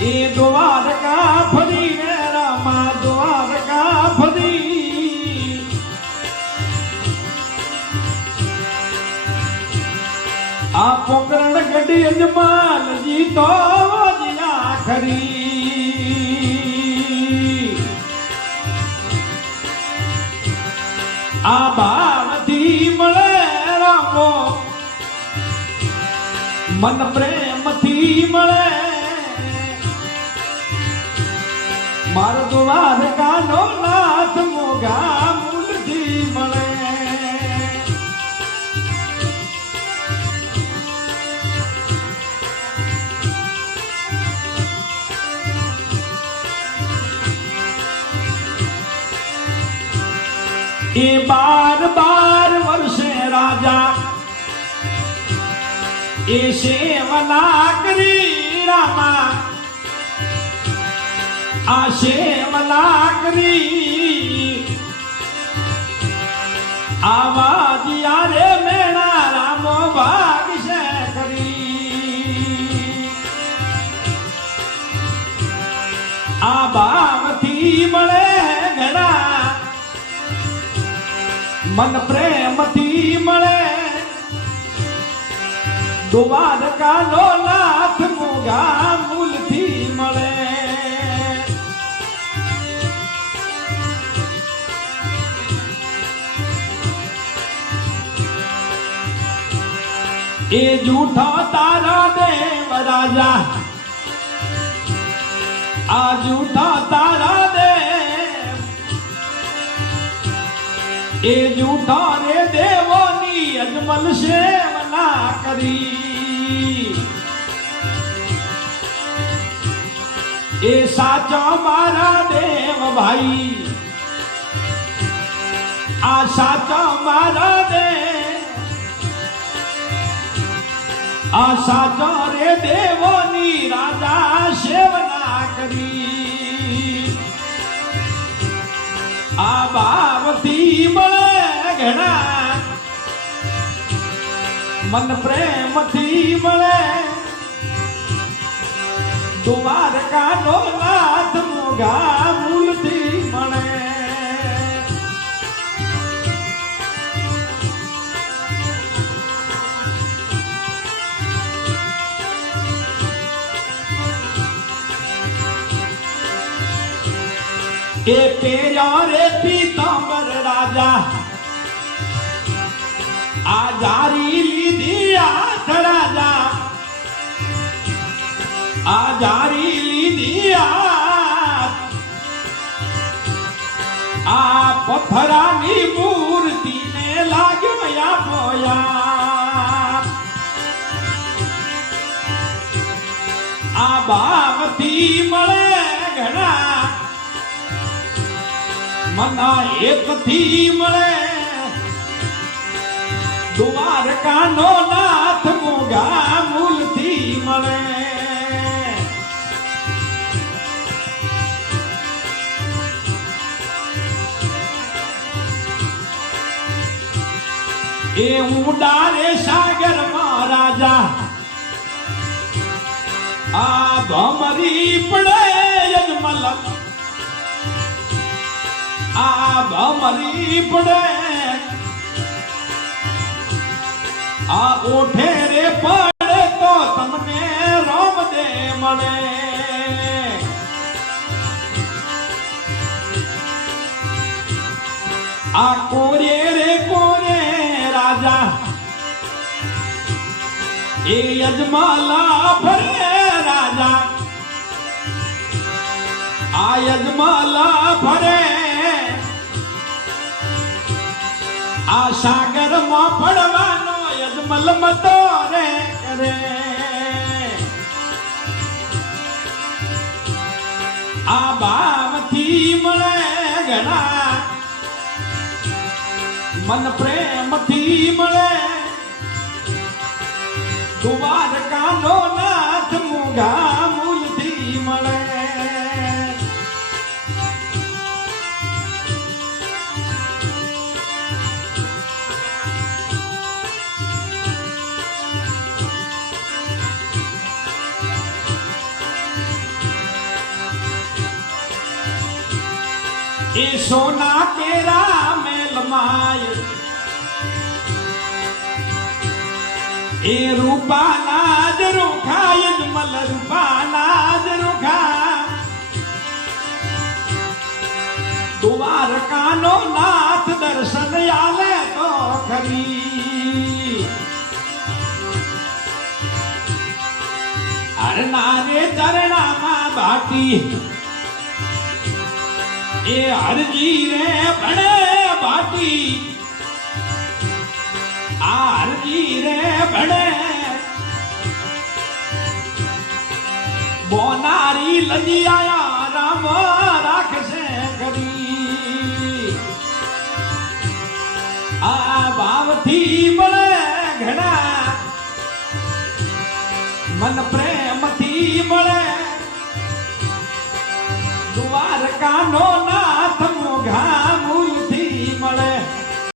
એ દ્વારકા ફરી રે રામા દ્વારકા ફરી આ પોકરણ ગઢી યજમાનજી તો જ્યા ખરી આ ભાવથી મળે રામો મન પ્રેમથી મળે મારો દ્વારકાનો નાથ મોગા મૂલથી મળે એ 12 વર્ષે રાજા એ સેવના કરી રામા આ સેવના કરી આવાજ યારે મેણા રામો ભાગશે કરી આ ભાવથી મળે ઘણા મન પ્રેમથી મળે દ્વારકાનો નાથ મોગા મૂલથી મળે એ જૂઠા તારા દેવ રાજા આ જૂઠા તારા દેવ એ જૂઠા રે દેવોની અજમલ સેવના કરી એ સાચા મારા દેવ ભાઈ આ સાચા મારા દેવ આ સાચા રે દેવોની રાજા સેવના કરી આ ભાવથી મળે ઘણા મન પ્રેમથી મળે દ્વારકાનો નાથ મોગા મૂલથી મળે એ પેર્યા રે પીતાંબર રાજા આ જારી લીધી હાથ રાજા આ જારી લીધી હાથ આ પથરાની મૂર્તિને લાગ્યો યા આ ભાવથી મળે ઘણા મના એકથી મળે દ્વારકાનો નાથ મોગા મૂલથી મળે એ ઉડારે સાગરમાં રાજા આ ભમરી પડે યજમલ આ ભમરી પડે આ ઓઠે રે પડે તો તમને રામ દે મળે આ કોરે રે કોરે રાજા એ યજમાલા ફરે રાજા આ યજમાલા ફરે આ સાગરમાં પડવાનો યજમલ મતો રે કરે આ ભાવથી મળે ઘણા મન પ્રેમથી મળે દ્વારકાનો નાથ મોગા મૂલથી મળે એ સોના કેરા મેલ માય એ રૂપાના જ રૂખા યજમલ રૂપાના જ રૂખા દ્વારકાનો નાથ દર્શન આલે તો ખરી હરનારે ચરણામાં બાટી એ હરજી રે ભણે બાટી આ હરજી રે ભણે બોનારી લજી આયા રામ રાખશે કરી આ ભાવથી મળે ઘણા મન પ્રેમથી મળે દ્વારકાનો નાથ મોઘા